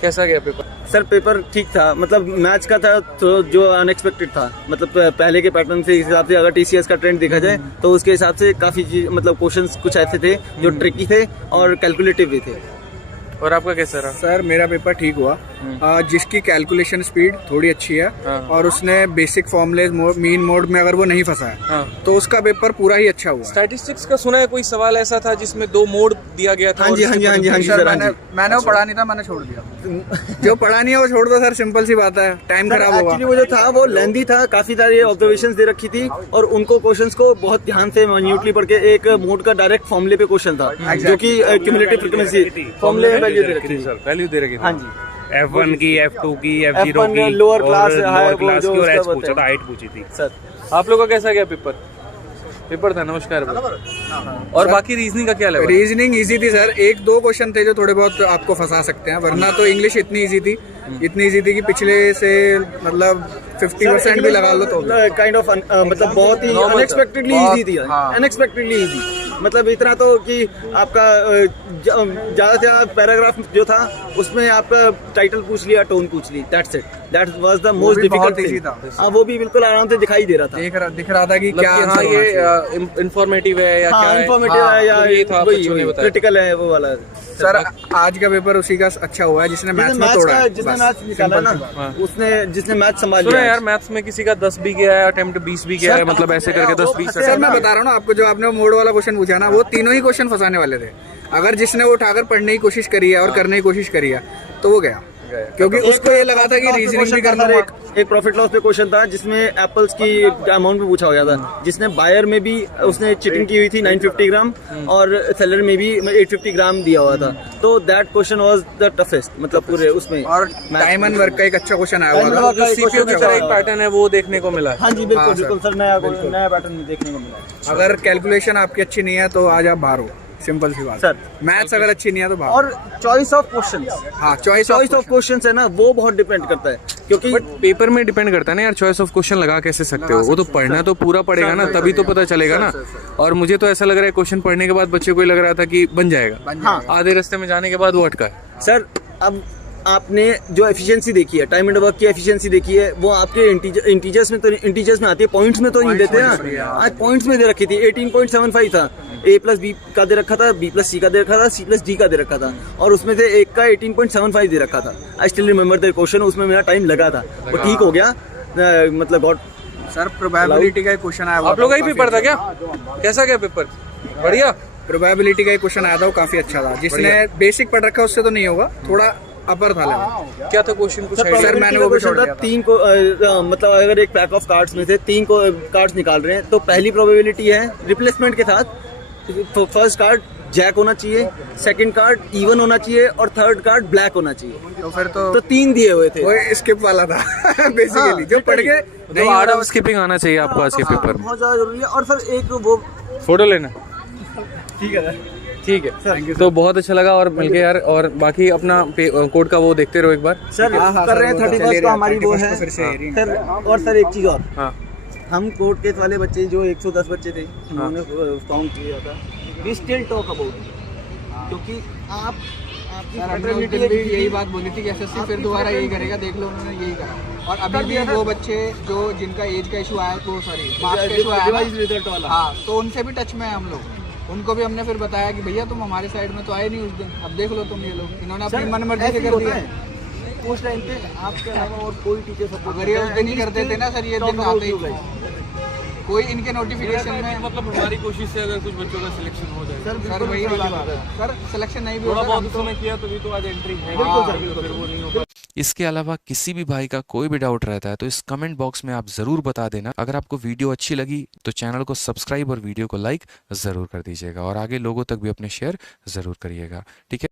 कैसा गया paper? Sir paper ठीक था, मतलब मैथ्स का था तो जो अनएक्सपेक्टेड था, मतलब पहले के पैटर्न से हिसाब से अगर टीसीएस का ट्रेंड देखा जाए तो उसके हिसाब से काफ़ी चीज मतलब क्वेश्चंस कुछ ऐसे थे जो ट्रिकी थे और कैलकुलेटिव भी थे। और आपका कैसा रहा? सर मेरा पेपर ठीक हुआ। जिसकी कैलकुलेशन स्पीड थोड़ी अच्छी है और उसने बेसिक फॉर्मूले मीन मोड में अगर वो नहीं फंसा है तो उसका पेपर पूरा ही अच्छा हुआ। स्टैटिस्टिक्स का सुना है कोई सवाल ऐसा था जिसमें 2 मोड दिया गया था? हाँ जी हाँ जी हाँ जी हाँ जी सर, मैंने वो पढ़ा नहीं था, मैंने छोड़ दिया। जो पढ़ा नहीं है वो छोड़ दो सर, सिंपल सी बात है, टाइम खराब होगा। एक्चुअली वो जो था वो लेंदी था, काफी सारी ऑब्जर्वेशंस दे रखी थी और उनको क्वेश्चंस को बहुत ध्यान से माइन्यूटली पढ़ के एक मोड का डायरेक्ट फॉर्मूले पे क्वेश्चन था जो कि क्यूमुलेटिव फ्रीक्वेंसी फॉर्मूले में वैल्यू दे रखी थी। वैल्यू दे रखी थी। हाँ जी, F1 की, F2 की, F0 की, लोअर क्लास लोअर क्लास की और है एच पूछा था, हाइट पूछी थी। सर आप लोगों का कैसा गया पेपर? पेपर था, नमस्कार। और बाकी रीजनिंग का क्या लेवल? रीजनिंग इजी थी सर, 1-2 क्वेश्चन थे जो थोड़े बहुत आपको फंसा सकते हैं, वरना तो इंग्लिश इतनी इजी थी कि पिछले से मतलब 50% भी लगा लो तो काइंड ऑफ मतलब बहुत ही अनएक्सपेक्टेडली इजी थी, अनएक्सपेक्टेडली इजी, मतलब इतना तो कि आपका ज्यादा से ज्यादा पैराग्राफ जो था उसमें आपका टाइटल पूछ लिया, टोन पूछ ली, that's it, that was the most difficult thing. हाँ वो भी बिल्कुल आराम से दिखाई दे रहा था, दिख रहा था कि क्या हाँ ये इंफॉर्मेटिव है या क्या है? इंफॉर्मेटिव है या ये था बच्चों ने बताया। क्रिटिकल है वो वाला। सर आज का पेपर उसी का अच्छा हुआ है जिसने मैथ्स में तोड़ा है, जिसने मैथ्स निकाला ना उसने, जिसने मैथ्स संभाल सुना लिया। यार मैथ्स में किसी का 10 भी गया है, अटेम्प्ट 20 भी गया है, मतलब ऐसे करके 10-20। सर मैं बता रहा हूँ ना आपको, जो आपने मोड वाला क्वेश्चन पूछा ना वो तीनों ही क्वेश्चन फंसाने वाले थे। अगर जिसने वो उठाकर पढ़ने की कोशिश करी है और करने की कोशिश करी है तो वो गया, क्योंकि उसको ये लगा था कि रीजनिंग भी करना। एक प्रॉफिट लॉस पे क्वेश्चन था जिसमें एप्पल्स की अमाउंट पे पूछा गया था, जिसने बायर में भी उसने चीटिंग की हुई थी 950 ग्राम और सेलर में भी 850 ग्राम दिया हुआ था, तो that question was the toughest, मतलब पूरे उसमें। और टाइम एंड वर्क का एक अच्छा क्वेश्चन आया हुआ था, जो सीपीयू की तरह एक पैटर्न है वो देखने को मिला। हाँ जी बिल्कुल बिल्कुल सर, नया पैटर्न देखने को मिला। अगर कैलकुलेशन आपकी अच्छी नहीं है तो आज आप बाहर हो, सिंपल सी बात सर। मैथ्स अगर अच्छी नहीं है तो बाहर। और चॉइस ऑफ क्वेश्चंस, हाँ चॉइस ऑफ क्वेश्चंस है ना, वो बहुत डिपेंड करता है, क्योंकि पेपर में डिपेंड करता है ना यार, चॉइस ऑफ क्वेश्चन लगा कैसे सकते हो? वो तो पढ़ना तो पूरा पड़ेगा ना, तभी तो पता चलेगा ना। और मुझे तो ऐसा लग रहा है क्वेश्चन पढ़ने के बाद बच्चे को लग रहा था कि बन जाएगा, आधे रास्ते में जाने के बाद वो अटका है। सर अब आपने जो एफिशिएंसी देखी है, टाइम एंड वर्क की एफिशिएंसी देखी है, वो आपके इंटीजर्स में तो इंटीजर्स में आती है, पॉइंट्स में तो नहीं देते ना। आज पॉइंट्स में दे रखी थी, 18.75 था, A+B का दे रखा था, B+C का दे रखा था, C+D का दे रखा था, और उसमें से एक का 18.75 दे रखा था। I still remember the question, उसमें मेरा टाइम लगा था, वो ठीक हो गया, मतलब गॉड। सर प्रोबेबिलिटी का क्वेश्चन आया हुआ, आप लोग का ही पेपर था क्या? कैसा गया पेपर? बढ़िया। प्रोबेबिलिटी का क्वेश्चन आया था, वो काफी अच्छा था। जिसने बेसिक पढ़ रखा उससे तो नहीं होगा, थोड़ा अपर था लेवल। क्या था क्वेश्चन? कुछ सर मैंने वो भी छोड़ दिया था। 3 को मतलब अगर एक पैक ऑफ कार्ड्स में से 3 को कार्ड्स निकाल रहे हैं तो पहली प्रोबेबिलिटी है रिप्लेसमेंट के साथ, फर्स्ट कार्ड जैक होना चाहिए, सेकंड कार्ड इवन होना चाहिए और थर्ड कार्ड ब्लैक होना चाहिए। तो फिर तो 3 दिए हुए थे, वो स्किप वाला था बेसिकली, जो पढ़ के नहीं, आर्ट ऑफ स्किपिंग आना चाहिए आपको आज के पेपर में, बहुत ज्यादा जरूरी है। और सर एक वो फोटो लेना। ठीक है ठीक है, तो बहुत अच्छा लगा और मिलके यार। और बाकी अपना कोड का वो देखते रहो एक बार सर, कर रहे हैं 31 का हमारी वो है सर। और सर एक चीज और, हम कोर्ट केस वाले बच्चे जो 110 बच्चे थे उन्होंने काउंट किया था, वी स्टिल टॉक अबाउट, क्योंकि आपकी यही बात बोली थी कि एसएससी फिर दोबारा यही करेगा, देख लो उन्होंने यही करा। और अभी भी वो बच्चे जो जिनका एज का इशू आया, तो सॉरी मार्क्स का इशू आया, हाँ, तो उनसे भी टच में है हम लोग। उनको भी हमने फिर बताया कि भैया तुम हमारे साइड में तो आए नहीं उस दिन, अब देख लो तुम ये लोग, इन्होंने अपनी मन मर्जी से कर दिया। उस टाइम पे आपके अलावा और कोई टीचर सपोर्ट, अगर ये उस दिन ही करते थे ना सर, ये दिन आते ही कोई इनके नोटिफिकेशन में, मतलब हमारी कोशिश से अगर कुछ बच्चों का सिलेक्शन हो जाए सर वही बात है सर, सिलेक्शन नहीं भी होता, बहुत उसने किया तभी तो आज एंट्री है, फिर वो नहीं होगा। इसके अलावा किसी भी भाई का कोई भी डाउट रहता है तो इस कमेंट बॉक्स में आप जरूर बता देना। अगर आपको वीडियो अच्छी लगी तो चैनल को सब्सक्राइब और वीडियो को लाइक जरूर कर दीजिएगा और आगे लोगों तक भी अपने शेयर जरूर करिएगा, ठीक है।